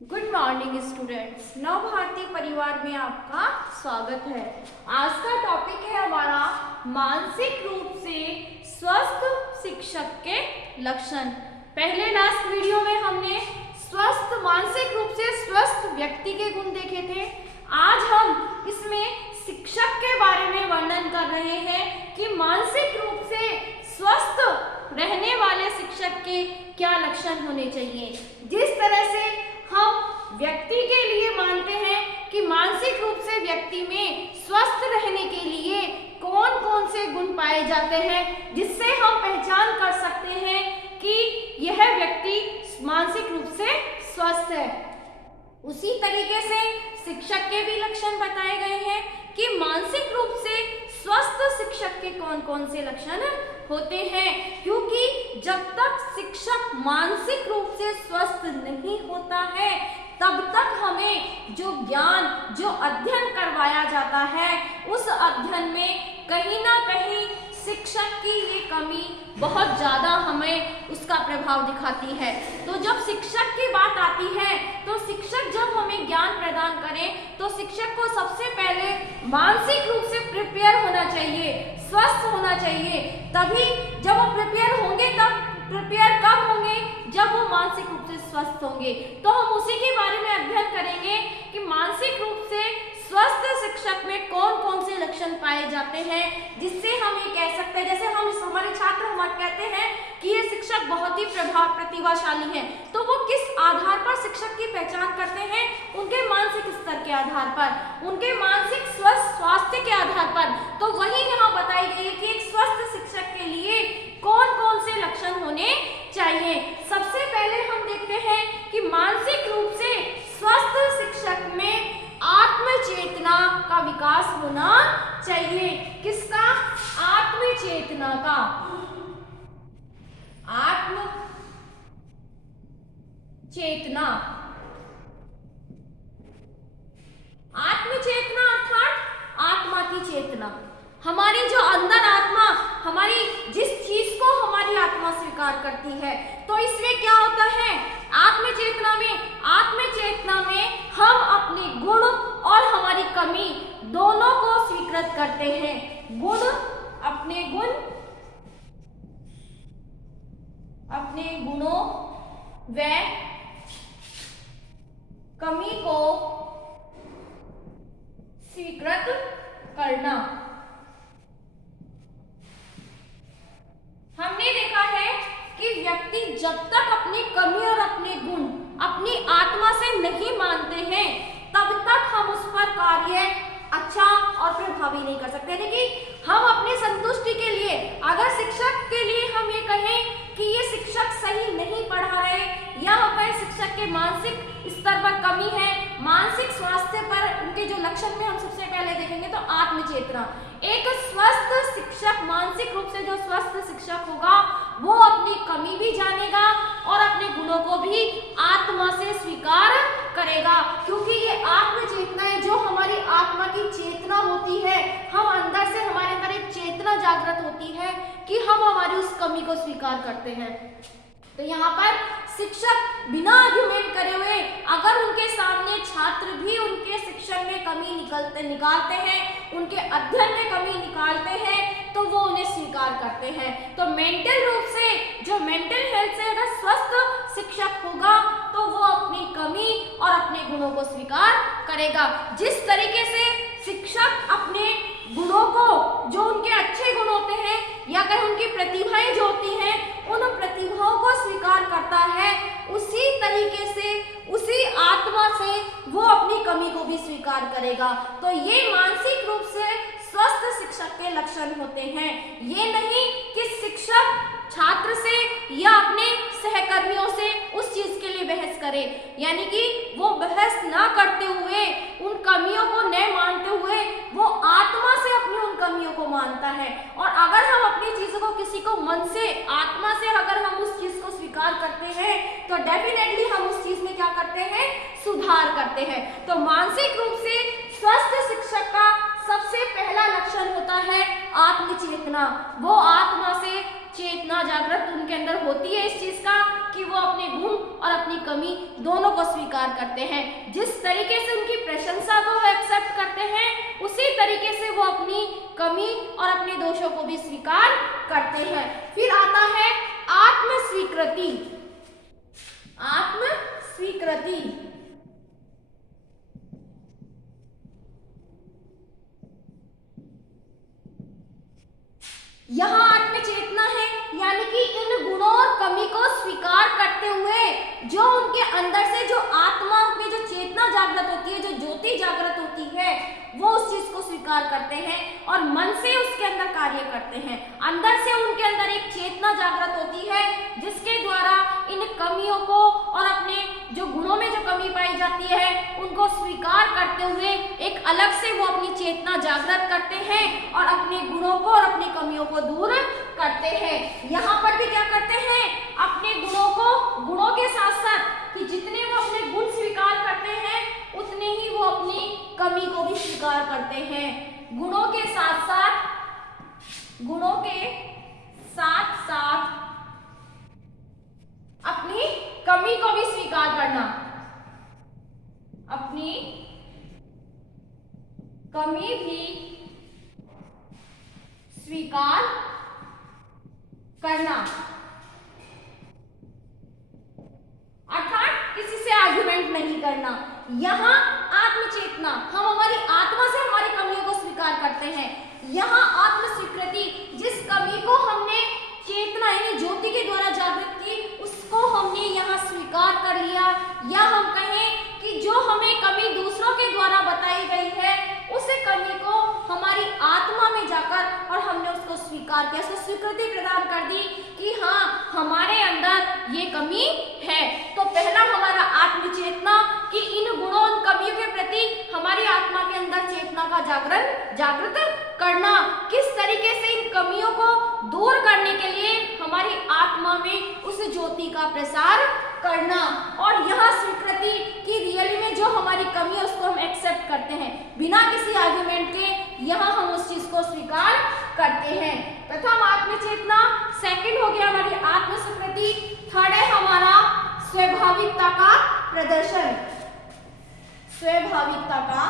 Good morning students, नव भारती परिवार में आपका स्वागत है। आज का टॉपिक है हमारा मानसिक रूप से स्वस्थ शिक्षक के लक्षण। पहले लास्ट वीडियो में हमने स्वस्थ मानसिक रूप से स्वस्थ व्यक्ति के गुण देखे थे। आज हम इसमें शिक्षक के बारे में वर्णन कर रहे हैं कि मानसिक रूप से स्वस्थ रहने वाले शिक्षक के क्या लक्षण होने चाहिए। जिस तरह से हम व्यक्ति के लिए मानते हैं कि मानसिक रूप से व्यक्ति में स्वस्थ रहने के लिए कौन कौन से गुण पाए जाते हैं जिससे हम पहचान कर सकते हैं कि यह व्यक्ति मानसिक रूप से स्वस्थ है, उसी तरीके से शिक्षक के भी लक्षण बताए गए हैं कि मानसिक रूप से स्वस्थ शिक्षक के कौन कौन से लक्षण होते हैं। क्योंकि जब तक शिक्षक मानसिक रूप से स्वस्थ नहीं होता है तब तक हमें जो ज्ञान, जो अध्ययन करवाया जाता है उस अध्ययन में कहीं ना कहीं शिक्षक की ये कमी बहुत ज़्यादा हमें उसका प्रभाव दिखाती है। तो जब शिक्षक की बात आती है तो शिक्षक जब हमें ज्ञान प्रदान करें तो शिक्षक को सबसे पहले मानसिक रूप से प्रिपेयर होना चाहिए, स्वस्थ होना चाहिए। तभी जब वो प्रिपेयर होंगे, तब प्रिपेयर कब होंगे? जब वो मानसिक रूप से स्वस्थ होंगे। तो हम उसी के बारे में अध्ययन करेंगे कि मानसिक रूप से स्वस्थ शिक्षक में कौन कौन से लक्षण पाए जाते हैं जिससे हम ये कह सकते हैं, जैसे हम हमारे छात्र हमारे कहते हैं कि ये शिक्षक बहुत ही प्रतिभाशाली है, तो वो किस आधार पर शिक्षक की पहचान करते हैं? उनके मानसिक स्तर के आधार पर, उनके मानसिक स्वस्थ स्वास्थ्य के आधार पर। तो वही यहाँ बताई गई है कि एक स्वस्थ शिक्षक के लिए कौन कौन से लक्षण होने चाहिए। सबसे पहले हम देखते हैं कि मानसिक रूप से स्वस्थ शिक्षक में आत्मचेतना का विकास होना चाहिए। किसका? आत्मचेतना का। आत्मचेतना, आत्मचेतना अर्थात आत्मा की चेतना। हमारी जो अंदर आत्मा, हमारी जिस चीज को हमारी आत्मा स्वीकार करती है, तो इसमें क्या होता है? आत्मचेतना में हम अपने गुण और हमारी कमी दोनों को स्वीकृत करते हैं। अपने गुणों व कमी को स्वीकृत करना। हमने देखा है कि व्यक्ति जब तक अपनी कमी और अपने गुण अपनी आत्मा से नहीं मानते हैं तब तक हम उस पर कार्य अच्छा और प्रभावी नहीं कर सकते। लेकिन हम अपनी संतुष्टि के लिए, अगर शिक्षक के लिए हम ये कहें कि ये शिक्षक सही नहीं पढ़ा रहे या हमें शिक्षक के मानसिक स्तर पर कमी है, मानसिक स्वास्थ्य पर उनके जो लक्षण में हम सबसे पहले देखेंगे तो आत्मचेतना। एक स्वस्थ शिक्षक, मानसिक रूप से जो स्वस्थ शिक्षक होगा वो अपनी कमी भी जानेगा और अपने गुणों को भी आत्मा से स्वीकार करेगा। क्योंकि ये आत्मचेतना है, जो हमारी आत्मा की चेतना होती है, हम अंदर से, हमारे अंदर एक चेतना जागृत होती है कि हम हमारी उस कमी को स्वीकार करते हैं। तो यहाँ पर शिक्षक बिना आर्ग्यूमेंट करे हुए अगर उनके सामने छात्र भी उनके शिक्षण में कमी निकालते हैं, उनके अध्ययन में कमी निकालते हैं, तो वो उन्हें स्वीकार करते हैं। तो मेंटल रूप से, जो मेंटल हेल्थ से अगर स्वस्थ शिक्षक होगा तो वो अपनी कमी और अपने गुणों को स्वीकार करेगा। जिस तरीके से शिक्षक अपने गुणों को, जो उनके अच्छे गुण होते हैं या कहीं उनकी प्रतिभाएं जो होती हैं, उन प्रतिभाओं को स्वीकार करता है, उसी तरीके से, उसी आत्मा से वो अपनी कमी को भी स्वीकार करेगा। तो ये मानसिक रूप से स्वस्थ शिक्षक के लक्षण होते हैं। ये नहीं कि शिक्षक छात्र से या अपने सहकर्मियों से उस चीज के लिए बहस करे, यानी कि वो बहस ना करते हुए, उन कमियों को न मानते हुए वो आत्मा से अपनी उन कमियों को मानता है। और अगर हम अपनी चीजों को किसी को मन से, आत्मा से अगर हम उस चीज को स्वीकार करते हैं तो डेफिनेटली हम उस चीज में क्या करते हैं? सुधार करते हैं। तो मानसिक रूप से स्वस्थ शिक्षक का सबसे पहला लक्षण होता है आत्मचेतना। वो आत्मा से चेतना जागृत उनके अंदर होती है इस चीज का कि वो अपने गुण और अपनी कमी दोनों को स्वीकार करते हैं। जिस तरीके से उनकी प्रशंसा को वो एक्सेप्ट करते हैं, उसी तरीके से वो अपनी कमी और अपने दोषों को भी स्वीकार करते हैं। फिर आता है आत्म स्वीकृति। आत्म स्वीकृति यहाँ आत्मचेतना है, यानी कि इन गुणों और कमी को स्वीकार करते हुए जो उनके अंदर से जो आत्मा में जो चेतना जागृत होती है, जो ज्योति जागृत होती है, वो उस चीज को स्वीकार करते हैं और मन से उसके अंदर कार्य करते हैं। अंदर से उनके अंदर एक चेतना जागृत होती है जिसके द्वारा इन कमियों को और अपने जो गुणों में जो कमी पाई जाती है उनको स्वीकार करते हुए एक अलग से वो अपनी चेतना जागृत करते हैं और अपने गुणों को और अपनी कमियों को दूर करते हैं। यहाँ पर भी क्या करते हैं, अपने गुणों के साथ साथ कि जितने वो अपने गुण स्वीकार करते हैं उतने ही वो अपनी कमी को भी स्वीकार करते हैं। गुणों के साथ साथ अपनी कमी को भी स्वीकार करना, अपनी कमी भी स्वीकार करना, अर्थात किसी से आर्गुमेंट नहीं करना। यहाँ आत्मचेतना, हम हमारी आत्मा से हमारी कमियों को स्वीकार करते हैं। यहाँ आत्म स्वीकृति, जिस कमी को हमने चेतना यानी ज्योति के द्वारा जागृत की, उसको हमने यहाँ स्वीकार कर लिया, या हम कहें कि जो हमें कमी दूसरों के द्वारा बताई गई है उस कमी को हमारी आत्मा में जाकर और हमने उसको स्वीकार किया, उसको स्वीकृति प्रदान कर दी कि हाँ हमारे अंदर ये कमी है। तो पहला हमारा आत्मचेतना कि इन गुणों और कमियों के प्रति हमारी आत्मा के अंदर चेतना का जागृत करना, किस तरीके से इन कमियों को दूर करने के लिए हमारी आत्मा में उस ज्योति का प्रसार करना, और यहाँ स्वीकृति की रियली में जो हमारी कमी है उसको हम एक्सेप्ट करते हैं बिना किसी आर्गुमेंट के, यहाँ हम उस चीज को स्वीकार करते हैं। प्रथम आत्मचेतना, सेकंड हो गया हमारी आत्म स्वीकृति, थर्ड है हमारा स्वाभाविकता का प्रदर्शन। स्वाभाविकता का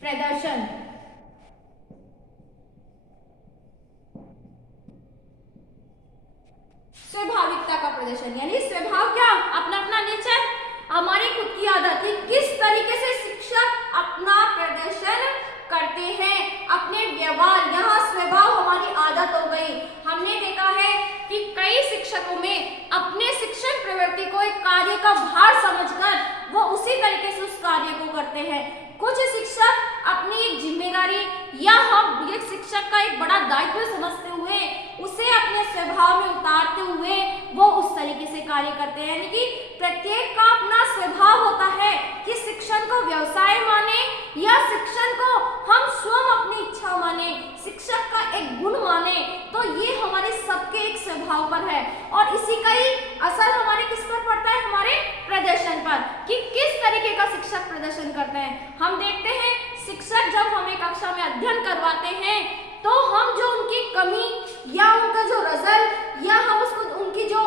प्रदर्शन। स्वाभाविकता का प्रदर्शन यानी स्वभाव क्या, अपना अपना नेचर, हमारी खुद की आदत है, किस तरीके से शिक्षक अपना प्रदर्शन करते हैं, अपने व्यवहार, यहाँ स्वभाव हमारी आदत हो गई। हमने देखा है कि कई शिक्षकों में अपने शिक्षण प्रवृत्ति को एक कार्य का भार समझकर वो उसी तरीके से उस कार्य को करते हैं। कुछ शिक्षक अपनी एक जिम्मेदारी या हम एक शिक्षक का एक बड़ा दायित्व समझते हुए उसे अपने स्वभाव में उतारते हुए वो उस तरीके से कार्य करते हैं, यानी कि प्रत्येक का अपना स्वभाव होता है कि शिक्षण को व्यवसाय माने या शिक्षण को हम स्वयं अपनी इच्छा माने, शिक्षक का एक गुण माने, तो ये हमारे सबके एक स्वभाव पर है और इसी का ही असर हमारे किस पर पड़ता है, हमारे प्रदर्शन पर, कि किस तरीके का शिक्षक प्रदर्शन करते हैं। हम देखते हैं शिक्षक जब हमें कक्षा में अध्ययन करवाते हैं तो हम जो उनकी कमी या उनका जो रिजल्ट या हम उसको उनकी जो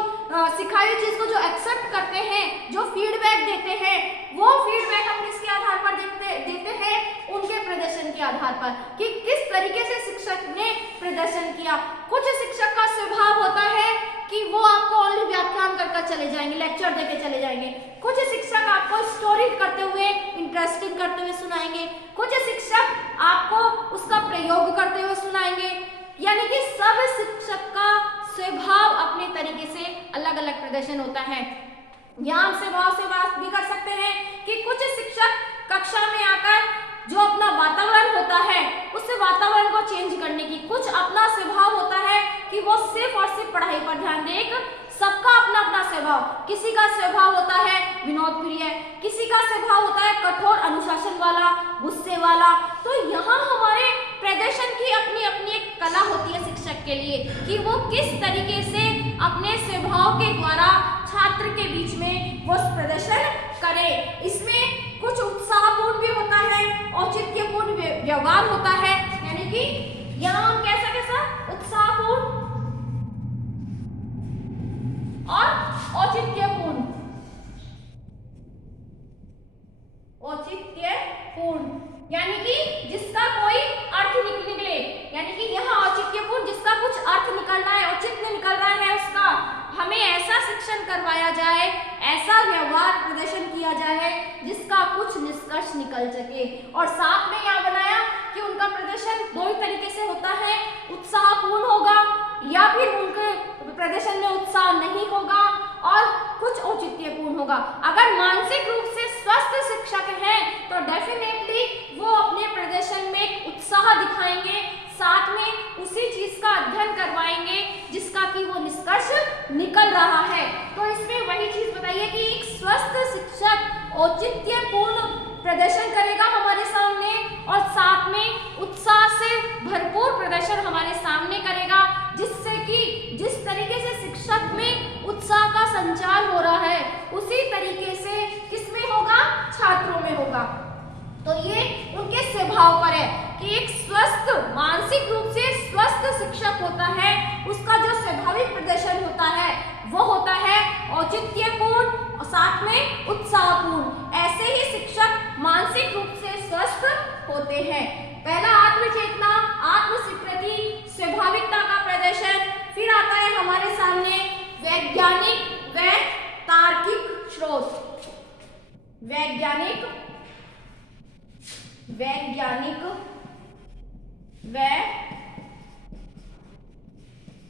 सिखाई हुई चीज को जो एक्सेप्ट करते हैं, जो फीडबैक देते हैं, वो फीडबैक हम किसके आधार पर देते हैं, उनके प्रदर्शन के आधार पर कि किस तरीके से शिक्षक ने प्रदर्शन किया। कुछ शिक्षक का स्वभाव होता है कि वो आपको ओनली व्याख्यान कर चले जाएंगे, लेक्चर देके चले जाएंगे। कुछ शिक्षक आपको स्टोरी करते हुए, इंटरेस्टिंग करते हुए सुनाएंगे, कुछ शिक्षक आपको उसका प्रयोग करते हुए सुनाएंगे, यानी कि सब शिक्षक का स्वभाव अपने तरीके से अलग अलग प्रदर्शन होता है। यहाँ हम स्वभाव से बात भी कर सकते हैं कि कुछ शिक्षक कक्षा में आकर जो अपना वातावरण होता है उस वातावरण को चेंज करने की, कुछ अपना स्वभाव होता है कि वो सिर्फ और सिर्फ पढ़ाई पर ध्यान दे। सबका अपना अपना स्वभाव, किसी का स्वभाव होता है विनोद प्रिय, किसी का स्वभाव होता है कठोर अनुशासन वाला, गुस्से वाला। तो यहाँ हमारे प्रदर्शन की अपनी अपनी एक कला होती है शिक्षक के लिए कि वो किस तरीके से अपने स्वभाव के द्वारा छात्र के बीच में वो प्रदर्शन करे। इसमें कुछ उत्साहपूर्ण भी होता है, औचित्यपूर्ण व्यवहार होता है, यानी कि यहाँ हम कैसा कैसा जाए, ऐसा व्यवहार प्रदर्शन किया जाए जिसका कुछ निष्कर्ष निकल सके। और साथ में यहाँ बनाया कि उनका प्रदर्शन दो ही तरीके से होता है, उत्साहपूर्ण होगा या फिर उनके प्रदर्शन में उत्साह नहीं होगा और कुछ औचित्यपूर्ण होगा। अगर मानसिक रूप से स्वस्थ शिक्षक हैं तो डेफिनेटली वो अपने प्रदर्शन में एक उत्साह दिखाएंगे, साथ में उसी चीज का अध्ययन करवाएंगे जिसका कि वो निष्कर्ष निकल रहा है। तो इसमें वही चीज बताइए कि एक स्वस्थ शिक्षक औचित्यपूर्ण प्रदर्शन करेगा हमारे सामने और साथ में उत्साह से भरपूर प्रदर्शन हमारे सामने करेगा, जिससे कि जिस तरीके से शिक्षक में उत्साह का संचार हो रहा है उसी तरीके से किसमें होगा, छात्रों में होगा। तो ये उनके स्वभाव पर है कि एक स्वस्थ, मानसिक रूप से स्वस्थ शिक्षक होता है, उसका जो स्वाभाविक प्रदर्शन होता है वो होता है औचित्यपूर्ण और साथ में उत्साहपूर्ण। ऐसे ही शिक्षक मानसिक रूप से स्वस्थ होते हैं। पहला आत्मचेतना, आत्मस्वीकृति, स्वाभाविकता का प्रदर्शन। फिर आता है हमारे सामने वैज्ञानिक व तार्किक स्रोत। वैज्ञानिक व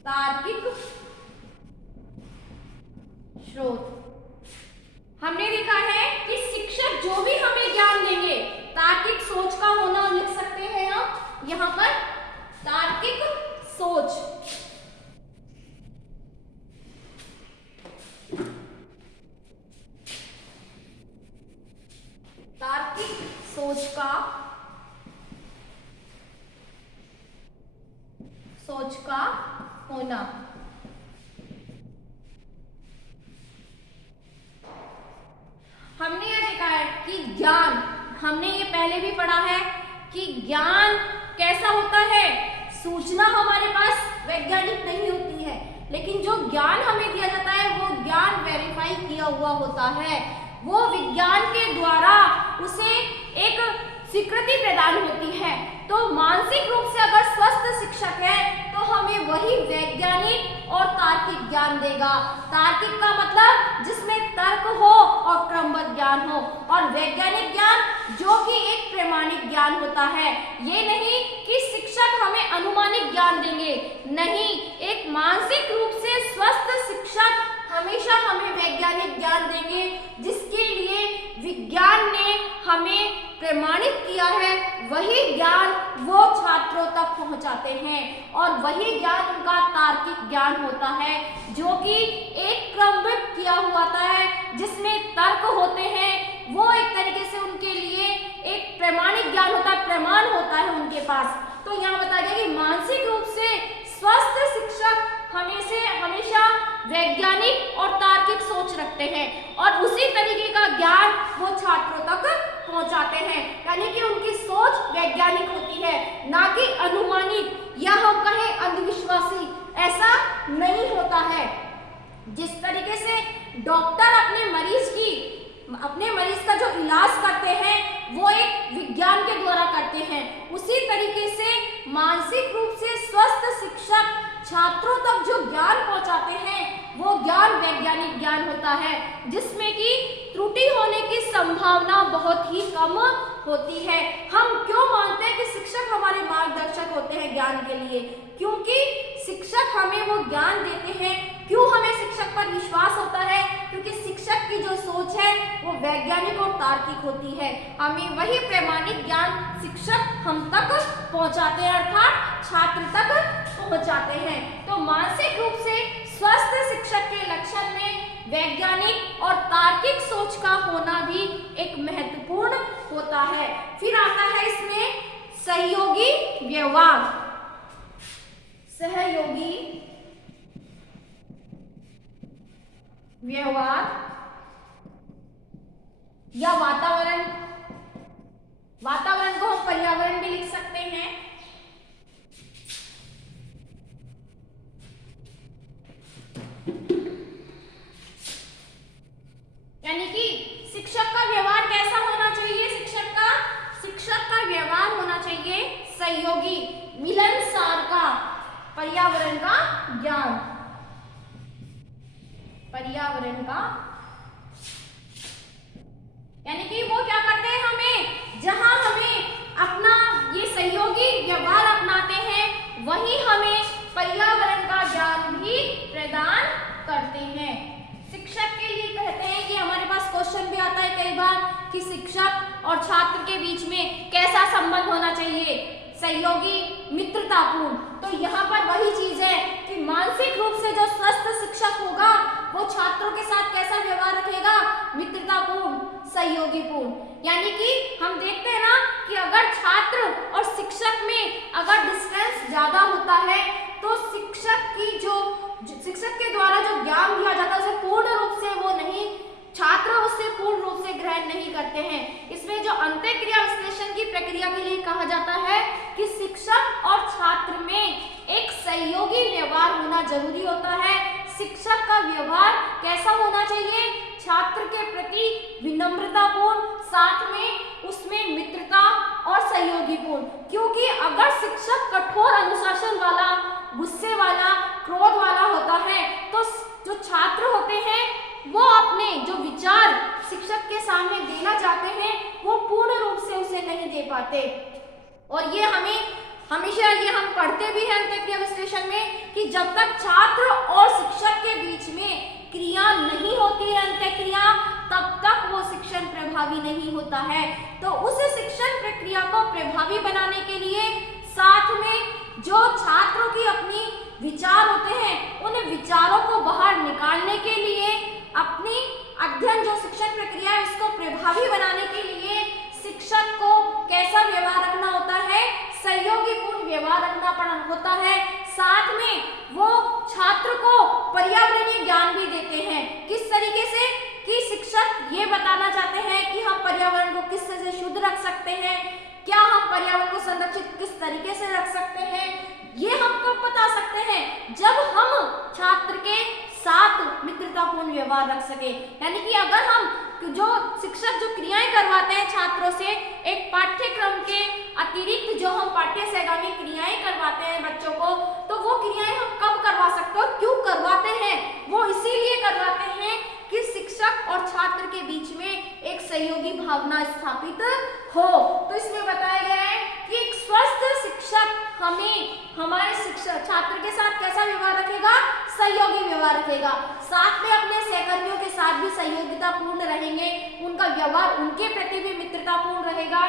तार्किक स्रोत। हमने देखा है कि शिक्षक जो भी हमें ज्ञान देंगे, तार्किक सोच का होना लिख सकते हैं हम यहाँ पर, तार्किक सोच। तार्किक सोच का होना। हमने यह देखा है कि ज्ञान, हमने ये पहले भी पढ़ा है कि ज्ञान कैसा होता है, सूचना हमारे पास वैज्ञानिक नहीं होती है, लेकिन जो ज्ञान हमें दिया जाता है वो ज्ञान वेरीफाई किया हुआ होता है, वो विज्ञान के द्वारा उसे एक स्वीकृति प्रदान होती है। तो मानसिक रूप से अगर स्वस्थ शिक्षक है तो हमें वही वैज्ञानिक और तार्किक ज्ञान देगा। तार्किक का मतलब जिसमें तर्क हो और क्रमबद्ध ज्ञान हो, और वैज्ञानिक ज्ञान जो कि एक प्रमाणिक ज्ञान होता है। ये नहीं कि शिक्षक हमें अनुमानिक ज्ञान देंगे, नहीं, एक मानसिक रूप से स्वस्थ शिक्षक हमेशा हमें वैज्ञानिक ज्ञान देंगे, जिसके लिए विज्ञान ने हमें प्रमाणित किया है, वही ज्ञान वो छात्रों तक पहुंचाते हैं, और वही ज्ञान उनका तार्किक ज्ञान होता है जो कि एक क्रमबद्ध किया हुआ है, जिसमें तर्क होते हैं। वो एक तरीके से उनके लिए एक प्रमाणिक ज्ञान होता है, प्रमाण होता है उनके पास। तो यहाँ बताया गया कि मानसिक रूप से स्वस्थ शिक्षक हमेशा वैज्ञानिक और तार्किक सोच रखते हैं और उसी तरीके का ज्ञान वो छात्रों तक पहुंचाते हैं, यानी कि उनकी सोच वैज्ञानिक होती है, ना कि अनुमानिक या हम कहें अंधविश्वासी। ऐसा नहीं होता है। जिस तरीके से डॉक्टर अपने मरीज का जो इलाज करते हैं वो एक विज्ञान के द्वारा करते हैं, उसी तरीके से मानसिक रूप से स्वस्थ शिक्षक छात्रों तक जो ज्ञान पहुंचाते हैं वो ज्ञान वैज्ञानिक ज्ञान होता है, जिसमें कि त्रुटि होने की संभावना बहुत ही कम होती है। हम क्यों मानते हैं कि शिक्षक हमारे मार्गदर्शक होते हैं ज्ञान के लिए? क्योंकि शिक्षक हमें वो ज्ञान देते हैं। क्यों हमें शिक्षक पर विश्वास होता है? क्योंकि शिक्षक की जो सोच है वो वैज्ञानिक और तार्किक होती है। हमें वही प्रमाणिक ज्ञान शिक्षक हम तक पहुंचाते हैं, अर्थात छात्र तक पहुंचाते हैं। तो मानसिक रूप से स्वस्थ शिक्षक के लक्षण में वैज्ञानिक और तार्किक सोच का होना भी एक महत्वपूर्ण होता है। फिर आता है इसमें सहयोगी व्यवहार। सहयोगी व्यवहार या वातावरण को हम पर्यावरण भी लिख सकते हैं। यानी कि शिक्षक का व्यवहार कैसा होना चाहिए? शिक्षक का व्यवहार होना चाहिए सहयोगी, मिलनसार का, पर्यावरण का ज्ञान। पर्यावरण का, यानी कि वो क्या करते हैं, हमें जहां हमें अपना ये सहयोगी व्यवहार अपनाते हैं वहीं हमें पर्यावरण का ज्ञान भी प्रदान करते हैं। शिक्षक के लिए कहते हैं कि हमारे पास क्वेश्चन भी आता है कई बार कि शिक्षक और छात्र के बीच में कैसा संबंध होना चाहिए, सहयोगी, मित्रतापूर्ण। तो यहाँ पर वही चीज है कि मानसिक रूप से जो स्वस्थ शिक्षक होगा वो छात्रों के साथ कैसा व्यवहार रखेगा, मित्रतापूर्ण, सहयोगीपूर्ण। यानी कि हम देखते हैं ना कि अगर छात्र और शिक्षक में अगर डिस्टेंस ज्यादा होता है तो शिक्षक के द्वारा जो ज्ञान दिया जाता है उसे पूर्ण रूप से वो नहीं, छात्र उससे पूर्ण रूप से ग्रहण नहीं करते हैं। इसमें जो अंतःक्रिया विश्लेषण की प्रक्रिया के लिए कहा जाता है कि शिक्षक और छात्र में एक सहयोगी व्यवहार होना जरूरी होता है। शिक्षक का व्यवहार कैसा होना चाहिए, छात्र के प्रति विनम्रतापूर्ण, साथ में उसमें मित्रता और सहयोगीपूर्ण। क्योंकि अगर शिक्षक कठोर अनुशासन वाला, गुस्से वाला, क्रोध वाला होता है तो जो छात्र होते हैं वो अपने जो विचार शिक्षक के सामने देना चाहते हैं वो पूर्ण रूप से उसे नहीं दे पाते। और ये हमेशा ये हम पढ़ते भी हैं अंतःक्रिया विश्लेषण में कि जब तक छात्र और शिक्षक के बीच में क्रिया नहीं होती है, अंतःक्रिया, तब तक वो शिक्षण प्रभावी नहीं होता है। तो उस शिक्षण प्रक्रिया को प्रभावी बनाने के लिए साथ में जो छात्रों की अपनी विचार होते हैं उन विचारों को बाहर निकालने के लिए अपनी अध्ययन जो शिक्षण प्रक्रिया है उसको प्रभावी बनाने के लिए शिक्षक को कैसा व्यवहार रखना होता है, सहयोगीपूर्ण व्यवहार रखना होता है। साथ में वो छात्र को पर्यावरणीय ज्ञान भी देते हैं। किस तरीके से कि शिक्षक ये बताना चाहते हैं कि हम पर्यावरण को किस तरह से शुद्ध रख सकते हैं, क्या हम पर्यावरण को संरक्षित किस तरीके से रख सकते हैं, ये हम कब बता सकते हैं, जब हम छात्र के साथ मित्रतापूर्ण व्यवहार रख सके। यानी कि अगर हम जो शिक्षक जो क्रियाएं करवाते हैं छात्रों से, एक पाठ्यक्रम के अतिरिक्त जो हम पाठ्य सहगामी क्रियाएं करवाते हैं बच्चों को, तो वो क्रियाएं हम कब करवा सकते हैं और क्यों करवाते हैं, वो इसीलिए करवाते हैं कि शिक्षक और छात्र के बीच में एक सहयोगी भावना स्थापित हो। तो इसमें बताया गया है कि एक स्वस्थ शिक्षक हमारे शिक्षक छात्र के साथ कैसा व्यवहार रखेगा, सहयोगी व्यवहार रखेगा। साथ में अपने सहकर्मियों के साथ भी सहयोगितापूर्ण रहेंगे, उनका व्यवहार उनके प्रति भी मित्रतापूर्ण रहेगा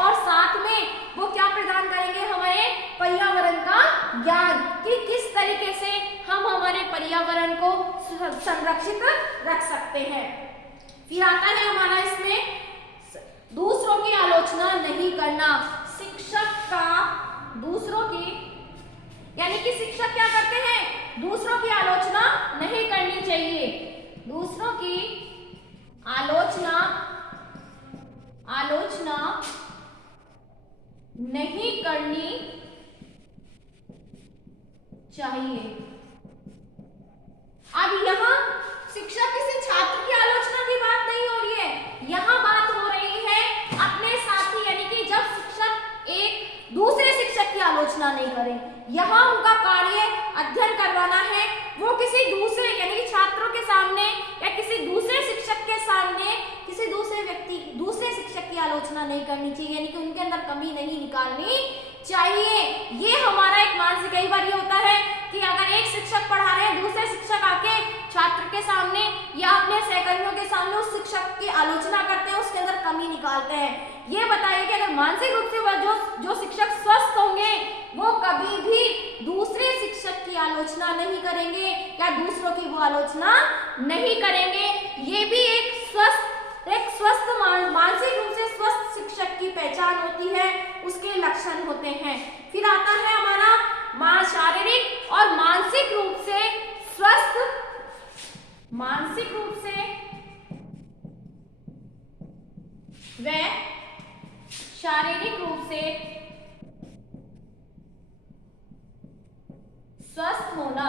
और साथ में वो क्या प्रदान करेंगे, हमारे पर्यावरण का ज्ञान कि किस तरीके से हम हमारे पर्यावरण को संरक्षित रख सकते हैं। फिर आता है हमारा इसमें दूसरों की आलोचना नहीं करना। शिक्षक का दूसरों की, यानी कि शिक्षक क्या करते हैं, दूसरों की आलोचना नहीं करनी चाहिए। दूसरों की आलोचना नहीं करनी चाहिए। अब यहाँ शिक्षक किसी छात्र की आलोचना की बात नहीं हो रही है, यहाँ बात हो रही है अपने साथी, यानी कि जब शिक्षक एक दूसरे शिक्षक की आलोचना नहीं करें। यहाँ उनका कार्य अध्ययन करवाना है, वो किसी दूसरे यानी कि छात्रों के सामने या किसी दूसरे शिक्षक के सामने किसी दूसरे शिक्षक की आलोचना नहीं करनी चाहिए, यानी कि उनके अंदर कमी नहीं निकालनी चाहिए। ये हमारा एक मानसिक, कई बार ये होता है कि अगर एक शिक्षक पढ़ा रहे हैं, दूसरे शिक्षक आके छात्र के सामने या अपने सहकर्मियों के सामने उस शिक्षक की आलोचना करते हैं, उसके अंदर कमी निकालते हैं। ये बताइए कि अगर मानसिक रूप से जो शिक्षक स्वस्थ होंगे वो कभी भी दूसरे शिक्षक की आलोचना नहीं करेंगे या दूसरों की वो आलोचना नहीं करेंगे। ये भी एक स्वस्थ मानसिक रूप से स्वस्थ शिक्षक की पहचान होती है, उसके लक्षण होते हैं। फिर आता है हमारा शारीरिक और मानसिक रूप से स्वस्थ, मानसिक रूप से व शारीरिक रूप से स्वस्थ होना,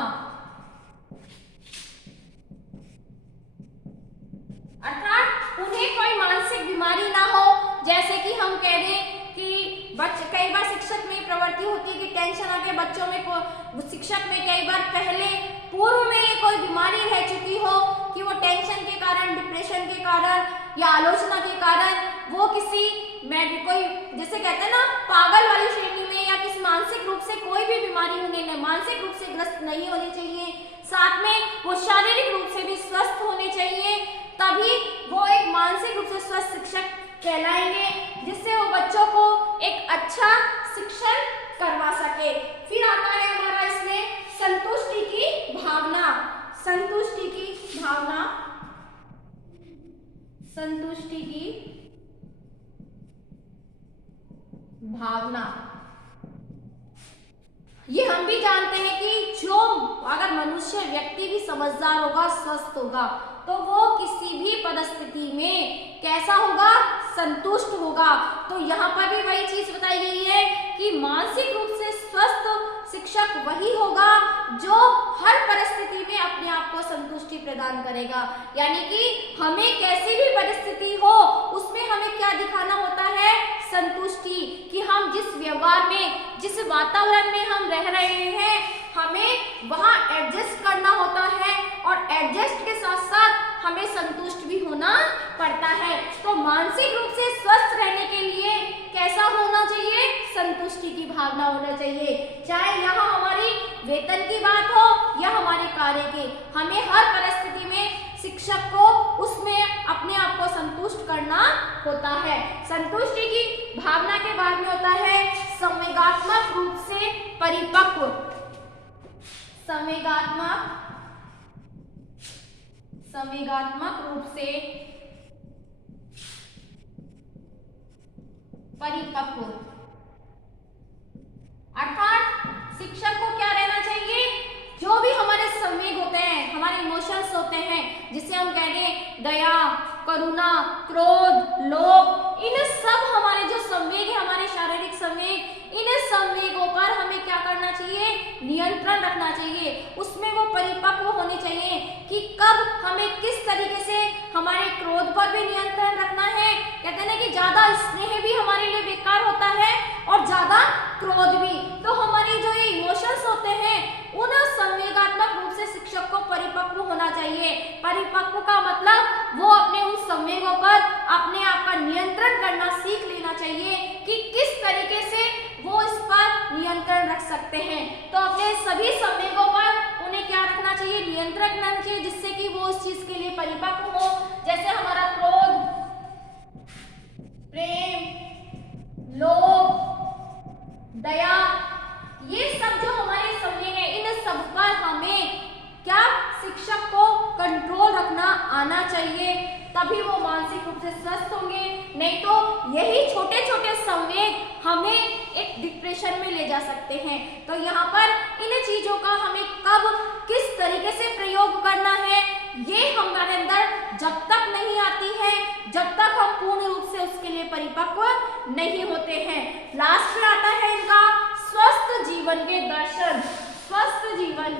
अर्थात उन्हें कोई मानसिक बीमारी ना हो। जैसे कि हम कह दें कि कई बार शिक्षक में प्रवृत्ति होती है कि टेंशन आके बच्चों में शिक्षक में कई बार पहले पूर्व में ये कोई बीमारी रह चुकी हो कि वो टेंशन के कारण, डिप्रेशन के कारण या आलोचना के कारण वो किसी कोई जैसे कहते हैं ना पागल वाली श्रेणी में या किसी मानसिक रूप से कोई भी बीमारी उन्हें मानसिक रूप से ग्रस्त नहीं होनी चाहिए, साथ में वो शारीरिक रूप से भी स्वस्थ होने चाहिए, तभी वो एक मानसिक रूप से स्वस्थ शिक्षक कहलाएंगे, जिससे वो बच्चों को एक अच्छा शिक्षण करवा सके। फिर आता है हमारा इसमें संतुष्टि की भावना। संतुष्टि की भावना, संतुष्टि की भावना, ये हम भी जानते हैं कि जो अगर मनुष्य व्यक्ति भी समझदार होगा, स्वस्थ होगा, तो वो किसी भी परिस्थिति में कैसा होगा, संतुष्ट होगा। तो यहाँ पर भी वही चीज बताई गई है कि मानसिक रूप से स्वस्थ शिक्षक वही होगा जो हर परिस्थिति में अपने आप को संतुष्टि प्रदान करेगा। यानी कि हमें कैसी भी परिस्थिति हो उसमें हमें क्या दिखाना होता है, संतुष्टि, कि हम जिस व्यवहार में, जिस वातावरण में हम रह रहे हैं, हमें वहाँ एडजस्ट करना होता है और एडजस्ट के साथ साथ हमें संतुष्ट भी होना पड़ता है। तो मानसिक रूप से स्वस्थ रहने के लिए कैसा होना चाहिए, संतुष्टि की भावना होना चाहिए। चाहे यहाँ हमारी वेतन की बात हो या हमारे कार्य की, हमें हर परिस्थिति में शिक्षक को उसमें अपने आप को संतुष्ट करना होता है। संतुष्टि की भावना के बाद में होता है संवेगात्मक रूप से परिपक्व। संवेगात्मक रूप से परिपक्व, अर्थात शिक्षक को क्या रहना चाहिए, जो भी हमारे संवेग होते हैं, हमारे इमोशंस होते हैं, जिसे हम कहते हैं दया, करुणा, क्रोध, लोभ, इन सब हमारे जो संवेग है, हमारे शारीरिक संवेग, इन संवेगों पर हमें क्या करना चाहिए, नियंत्रण रखना चाहिए। उसमें वो परिपक्व होने चाहिए कि कब हमें किस तरीके से हमारे क्रोध पर भी नियंत्रण रखना है। कहते हैं कि ज्यादा स्नेह भी हमारे लिए बेकार होता है और ज्यादा क्रोध भी। तो हमारी जो ये इमोशंस होते हैं, उन संवेगात्मक रूप से शिक्षक को परिपक्व होना चाहिए। परिपक्व का मतलब वो अपने उन संवेगों पर अपने आप का नियंत्रण करना सीख लेना चाहिए कि किस तरीके से वो इस पर नियंत्रण रख सकते हैं। तो अपने सभी संवेगों पर उन्हें क्या रखना चाहिए, नियंत्रण रखना चाहिए, जिससे कि वो उस चीज के लिए परिपक्व हो। जैसे हमारा क्रोध, प्रेम, लोभ, दया, ये सब जो हमारे संवेग है, इन सब पर हमें क्या, शिक्षक को कंट्रोल रखना आना चाहिए, तभी वो मानसिक रूप से स्वस्थ होंगे। नहीं तो यही छोटे छोटे संवेग हमें एक डिप्रेशन में ले जा सकते हैं। तो यहाँ पर इन चीजों का हमें कब किस तरीके से प्रयोग करना है, ये हमारे अंदर जब तक नहीं आती है, जब तक हम पूर्ण रूप से उसके लिए परिपक्व नहीं होते हैं। लास्ट में आता है इनका स्वस्थ जीवन के दर्शन। स्वस्थ जीवन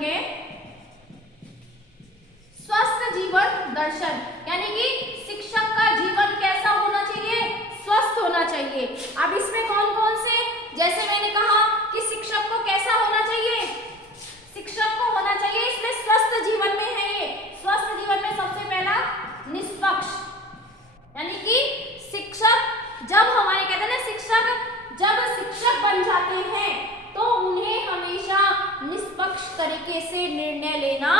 दर्शन, यानी कि शिक्षक का जीवन कैसा होना चाहिए, स्वस्थ होना चाहिए। अब इसमें कौन कौन से, जैसे मैंने कहा कि शिक्षक को कैसा होना चाहिए, शिक्षक को होना चाहिए, इसमें स्वस्थ जीवन में है, ये स्वस्थ जीवन में सबसे पहला निष्पक्ष, यानी कि शिक्षक जब हमारे कहते हैं ना, शिक्षक जब शिक्षक बन जाते हैं तो उन्हें हमेशा निष्पक्ष तरीके से निर्णय लेना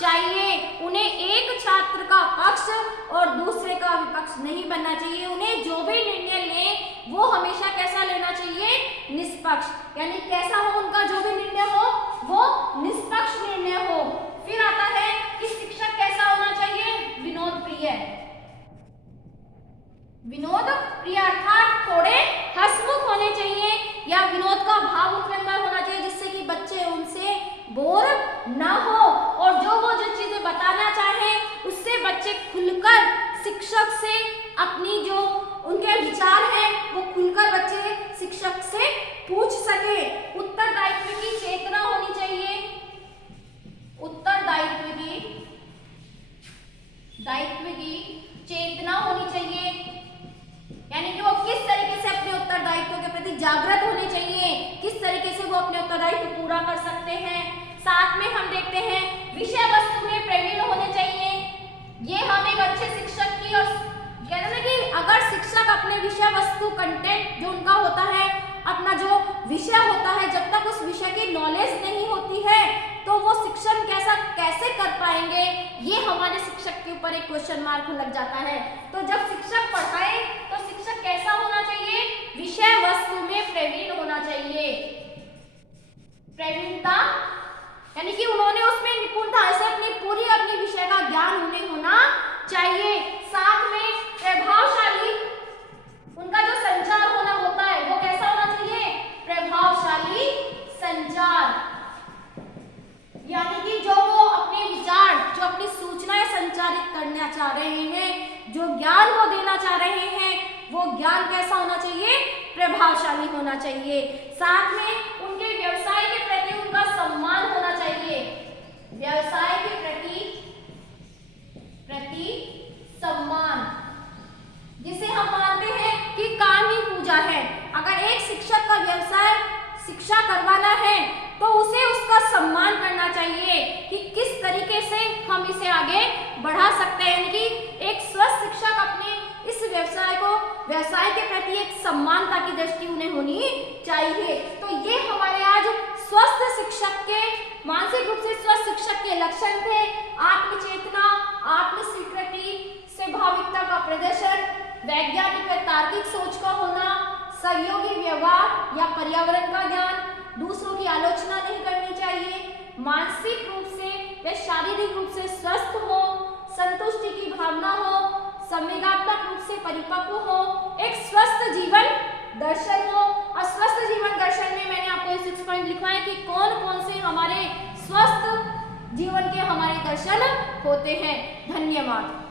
चाहिए। उन्हें एक छात्र का पक्ष और दूसरे का विपक्ष नहीं बनना चाहिए। उन्हें जो भी निर्णय लें वो हमेशा कैसा लेना चाहिए, निष्पक्ष, यानी कैसा हो उनका जो भी निर्णय हो वो निष्पक्ष निर्णय हो। फिर आता है कि शिक्षक कैसा होना चाहिए, विनोद प्रिय। विनोद प्रिय अर्थात थोड़े हंसमुख होने चाहिए या विनोद का भाव उनके अंदर होना चाहिए, जिससे कि बच्चे उनसे बोर ना हो और वो जो चीजें बताना चाहें उससे बच्चे खुलकर शिक्षक से अपनी जो उनके विचार हैं वो खुलकर बच्चे शिक्षक से पूछ सके। उत्तरदायित्व की चेतना होनी चाहिए, उत्तरदायित्व की चेतना होनी चाहिए, यानी कि वो किस तरीके से अपने उत्तरदायित्व के प्रति जागृत होने चाहिए, किस विषय वस्तु में प्रवीण होने चाहिए। ये हम एक अच्छे शिक्षक की और कहते हैं ना कि अगर शिक्षक अपने विषय वस्तु कंटेंट जो उनका होता है, अपना जो विषय होता है, जब तक उस विषय की नॉलेज नहीं होती है तो वो शिक्षण कैसे कर पाएंगे, ये हमारे शिक्षक के ऊपर एक क्वेश्चन मार्क लग जाता है। तो जब शिक्षक पढ़ाए तो शिक्षक कैसा होना चाहिए, विषय वस्तु में प्रवीण होना चाहिए। प्रवीणता यानी कि उन्होंने उसमें निपुणता से अपनी विषय का ज्ञान उन्हें होना चाहिए। साथ में प्रभावशाली, उनका जो संचार होना होता है वो कैसा होना चाहिए, प्रभावशाली संचार, यानी कि जो वो अपने विचार, जो अपनी सूचनाएं संचारित करना चाह रहे हैं, जो ज्ञान वो देना चाह रहे हैं, वो ज्ञान कैसा होना चाहिए, प्रभावशाली होना चाहिए। साथ में उनके व्यवसाय के प्रति उनका सम्मान होना चाहिए, व्यवसाय के प्रति सम्मान, जिसे हम मानते हैं कि काम ही पूजा है। अगर एक शिक्षक का व्यवसाय शिक्षा करवाना है तो उसे उसका सम्मान करना चाहिए कि किस तरीके से हम इसे आगे बढ़ा सकते हैं, यानी कि एक स्वस्थ शिक्षक अपने इस व्यवसाय के प्रति एक सम्मानता की दृष्टि उन्हें होनी चाहिए। तो ये हमारे आज स्वस्थ शिक्षक के, मानसिक रूप से स्वस्थ शिक्षक के लक्षण थे। आत्मचेतना, आत्मस्वीकृति, स्वाभाविकता का प्रदर्शन, वैज्ञानिक व तार्किक सोच का होना, सहयोगी व्यवहार या पर्यावरण का ज्ञान, दूसरों की आलोचना नहीं करनी चाहिए, मानसिक रूप से व शारीरिक रूप से स्वस्थ हो, संतुष्टि की भावना हो, संवेगात्मक रूप से परिपक्व हो, एक स्वस्थ जीवन दर्शन हो। और स्वस्थ जीवन दर्शन में मैंने आपको 6 पॉइंट लिखवाए कि कौन कौन से हमारे स्वस्थ जीवन के हमारे दर्शन होते हैं। धन्यवाद।